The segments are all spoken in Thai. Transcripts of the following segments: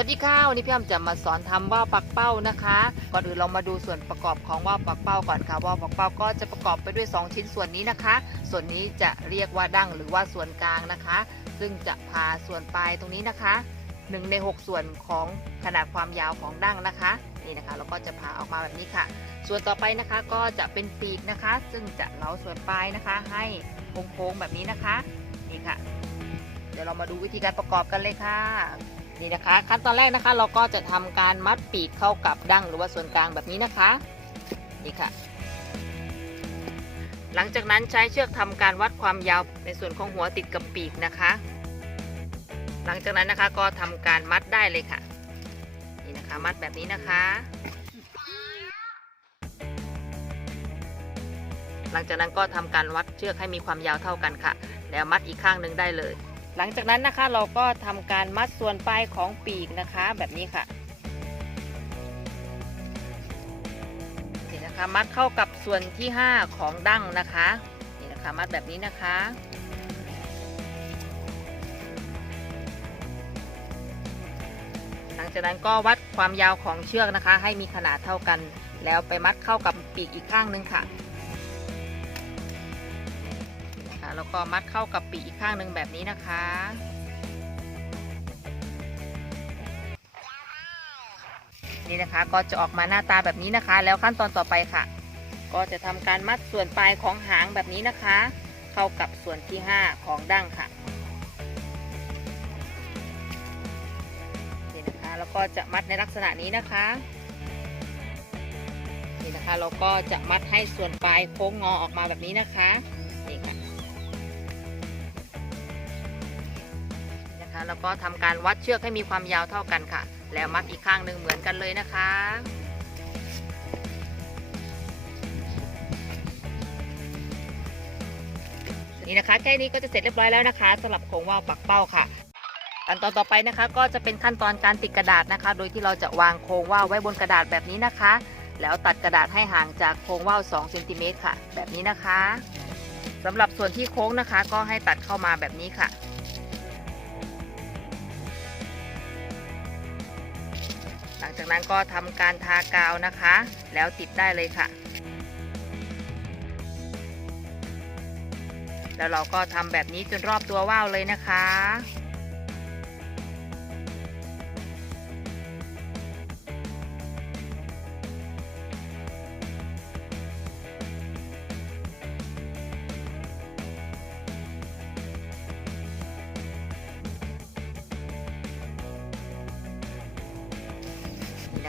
วัสดีค่ะวันนี้พี่อ้ำจะมาสอนทำว่าวปักเป้านะคะก่อนอื่นเรามาดูส่วนประกอบของว่าวปักเป้าก่อนค่ะว่าวปักเป้าก็จะประกอบไปด้วย 2 ชิ้นส่วนนี้นะคะ ส่วนนี้จะเรียกว่าดั้งหรือว่าส่วนกลางนะคะ ซึ่งจะพาส่วนปลายตรงนี้นะคะ1ใน 6 ส่วนของขนาดความยาวของดั้งนะคะนี่นะคะเราก็จะพาออกมาแบบนี้ค่ะ ส่วนต่อไปนะคะก็จะเป็นปีกนะคะ ซึ่งจะเล้าส่วนปลายนะคะ ให้โค้งๆแบบนี้นะคะนี่ค่ะ เดี๋ยวเรามาดูวิธีการประกอบกันเลยค่ะ นี่นะคะ ขั้นตอนแรกนะคะ เราก็จะทำการมัดปีกเข้ากับดั้งหรือว่าส่วนกลางแบบนี้นะคะนี่ค่ะ หลังจากนั้นใช้เชือกทำการวัดความยาวในส่วนของหัวติดกับปีกนะคะ หลังจากนั้นนะคะก็ทำการมัดได้เลยค่ะ นี่นะคะมัดแบบนี้นะคะ หลังจากนั้นก็ทำการวัดเชือกให้มีความยาวเท่ากันค่ะ แล้วมัดอีกข้างหนึ่งได้เลย หลังจากนั้นนะคะเราก็ทำการมัดส่วนปลายของปีกนะคะ แบบนี้ค่ะนี่นะคะมัดเข้ากับส่วนที่ 5 ของดั้งนะคะนี่นะคะมัดแบบนี้นะคะหลังจากนั้นก็วัดความยาวของเชือกนะคะ ให้มีขนาดเท่ากัน แล้วไปมัดเข้ากับปีกอีกข้างหนึงค่ะ แล้วก็มัดเข้ากับปีกอีกข้างหนึ่งแบบนี้นะคะ นี่นะคะก็จะออกมาหน้าตาแบบนี้นะคะ แล้วขั้นตอนต่อไปค่ะ ก็จะทำการมัดส่วนปลายของหางแบบนี้นะคะ เข้ากับส่วนที่ 5 ของดั้งค่ะนี่นะคะแล้วก็จะมัดในลักษณะนี้นะคะนี่นะคะเราก็จะมัดให้ส่วนปลายโค้งงอออกมาแบบนี้นะคะนี่ค่ะ นะคะ แล้วก็ทำการวัดเชือกให้มีความยาวเท่ากันค่ะ แล้วมัดอีกข้างหนึ่งเหมือนกันเลยนะคะนี่นะคะแค่นี้ก็จะเสร็จเรียบร้อยแล้วนะคะสำหรับโครงว่าวปักเป้าค่ะขั้นตอนต่อไปนะคะ ก็จะเป็นขั้นตอนการติดกระดาษนะคะ โดยที่เราจะวางโครงว่าวไว้บนกระดาษแบบนี้นะคะ แล้วตัดกระดาษให้ห่างจากโครงว่าว2เซนติเมตรค่ะ แบบนี้นะคะสำหรับส่วนที่โค้งนะคะ ก็ให้ตัดเข้ามาแบบนี้ค่ะ จากนั้นก็ทำการทากาวนะคะ แล้วติดได้เลยค่ะ แล้วเราก็ทำแบบนี้จนรอบตัวว่าวเลยนะคะ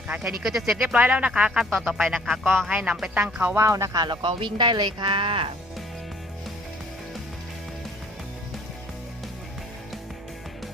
นะคะแค่นี้ก็จะเสร็จเรียบร้อยแล้วนะคะ ขั้นตอนต่อไปนะคะ ก็ให้นำไปตั้งเขาว่าวนะคะ แล้วก็วิ่งได้เลยค่ะ